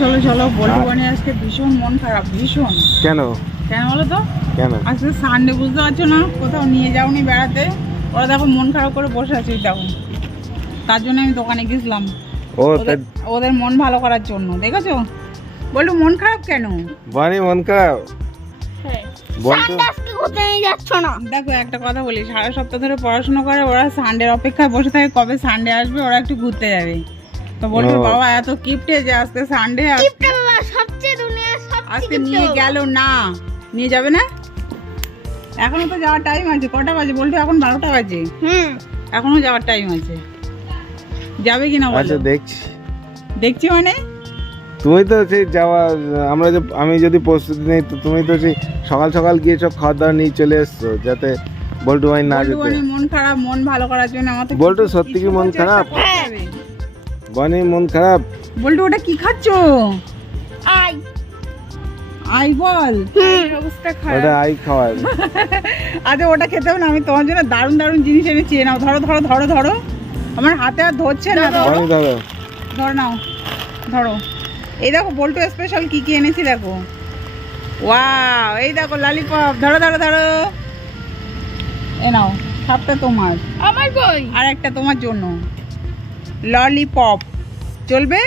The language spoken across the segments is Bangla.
চলো চলো বলতে পারি আজকে ভীষণ মন খারাপ ভীষণ। কেন? কেন বলো তো কেন? আজকে সানডে বুঝতে পারছ না কোথাও নিয়ে যাওনি বেড়াতে। ওরা দেখো মন খারাপ করে বসে আছে ওই তার জন্য আমি দোকানে গেছিলাম। ও ওদের মন ভালো করার জন্য দেখেছ? বলল মন খারাপ কেন? বানি মন খারাপ? হ্যাঁ। দেখো একটা কথা বলি সারা সপ্তাহ ধরে পড়াশোনা করে ওরা সানডের অপেক্ষায় বসে থাকে কবে সানডে আসবে ওরা একটু ঘুরতে যাবে। তো বলতো বাবা এত কিপটে যে আজকে সানডে সবচেয়ে দুনিয়ার আজকে নিয়ে গেল না। নিয়ে যাবে না? এখনও তো যাওয়ার টাইম আছে কটা বাজে বলতো এখন বারোটা বাজে। হুম। এখনও যাওয়ার টাইম আছে। যাবে কিনা আচ্ছা বলো দেখছি। দেখছি মানে? তুমি তো সেই যাওয়া আমরা যে আমি যদি প্রস্তুতি নেই তো তুমি তো সেই সকাল সকাল গিয়ে সব খাওয়া দাওয়া নিয়ে চলে এসছো যাতে বল্টু ভাই না যেতে। মন খারাপ মন ভালো করার জন্য আমার তো বল্টু সত্যি কি মন খারাপ? বানি মন খারাপ? বল্টু ওটা কি খাচ্ছো? আই। আই বল। অবস্থা ওটা খারাপ আই খাওয়ায় আচ্ছা ওটা খেতে হবে না আমি তোমার জন্য দারুণ দারুণ জিনিস এনে চেয়ে নাও। ধরো ধরো ধরো ধরো। আমার হাতে আর ধরছে না ধরো। ধরো ধরো। নাও ধরো। এই দেখো বল্টু স্পেশাল কি কি এনেছি দেখো। ওয়াও এই দেখো লালিপপ ধরো ধরো ধরো। এ নাও সাতটা তোমার। আমার বই। আর একটা তোমার জন্য। ললিপপ চলবে?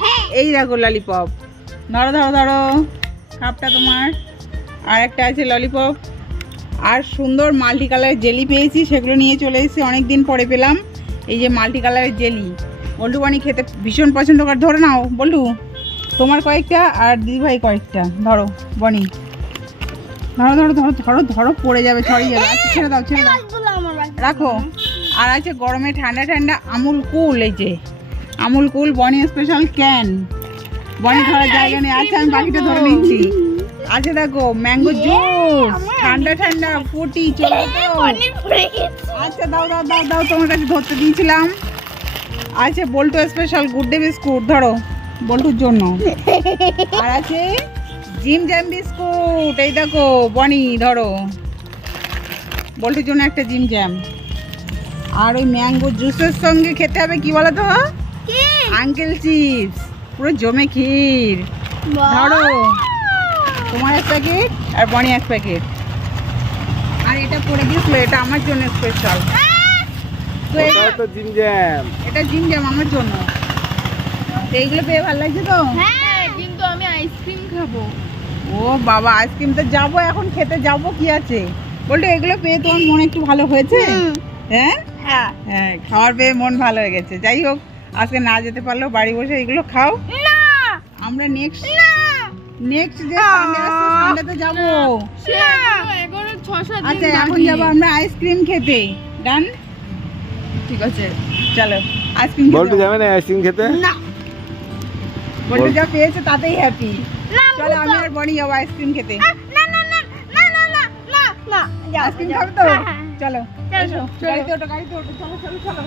হ্যাঁ। এই দেখো ললিপপ ধরো ধরো ধরো কাপটা তোমার। আর একটা আছে ললিপপ আর সুন্দর মাল্টি কালারের জেলি পেয়েছি সেগুলো নিয়ে চলে এসেছি অনেক দিন পরে পেলাম। এই যে মাল্টি কালারের জেলি বল্টু বানি খেতে ভীষণ পছন্দ করে। ধরে নাও বল্টু তোমার কয়েকটা আর দিদিভাই কয়েকটা। ধরো বনি। ধরো ধরো ধরো ধরো ধরো পড়ে যাবে ছড়িয়ে যাবে আচ্ছা ছেড়ে দাও ছেড়ে দাও। রাখো। আর আছে গরমে ঠান্ডা ঠান্ডা আমুল কুল এই যে। আমুল কুল বনি স্পেশাল ক্যান বনি ধরার জায়গা নেই আচ্ছা আমি বাকিটা ধরে নিচ্ছি। আছে দেখো ম্যাঙ্গো জুস ঠান্ডা ঠান্ডা ফুটি গেছে আচ্ছা দাও দাও দাও দাও তোমার কাছে ধরতে দিয়েছিলাম। আছে Boltu special good day biscuit ধরো বল্টুর জন্য। আর আছে জিম জ্যাম বিস্কুট এই দেখো বনি ধরো। বল্টুর জন্য একটা জিম জ্যাম। আর ওই ম্যাঙ্গো জুসের সঙ্গে খেতে হবে কি বলো তো আঙ্কেল চিপস পুরো জমে ক্ষীর। ধরো তোমার এক প্যাকেট আর বনি এক প্যাকেট। আর এটা পড়ে গেছিল এটা আমার জন্য স্পেশাল তো ওটা এটা- তো জিম জ্যাম। এটা জিম জ্যাম আমার জন্য। তো এইগুলো পেয়ে ভালো লাগছে তো? হ্যাঁ কিন্তু আমি আইসক্রিম খাব। ও বাবা আইসক্রিম তো যাব এখন খেতে যাব কি আছে? বলতো এগুলো পেয়ে তোমার মন একটু ভালো হয়েছে? হ্যাঁ? হ্যাঁ। হ্যাঁ খাওয়ার পেয়ে মন ভালো হয়ে গেছে। যাই হোক আজকে না যেতে পারলেও বাড়ি বসে এগুলো খাও। না। আমরা নেক্সট না। নেক্সট যে সানডে যাব। আচ্ছা এখন যাব আমরা আইসক্রিম খেতে। ডান ঠিক আছে। চলো আইসক্রিম যাবে। না আইসক্রিম খেতে? না। বলতে যা পেয়েছে তাতেই হ্যাপি না চলো আমি আর বনি যাব আইসক্রিম খেতে। না না না না না না না না না। আইসক্রিম খাবে তো। চলো চলো, চলো। গাড়িতে ওঠো গাড়িতে ওঠো। চলো চলো চলো।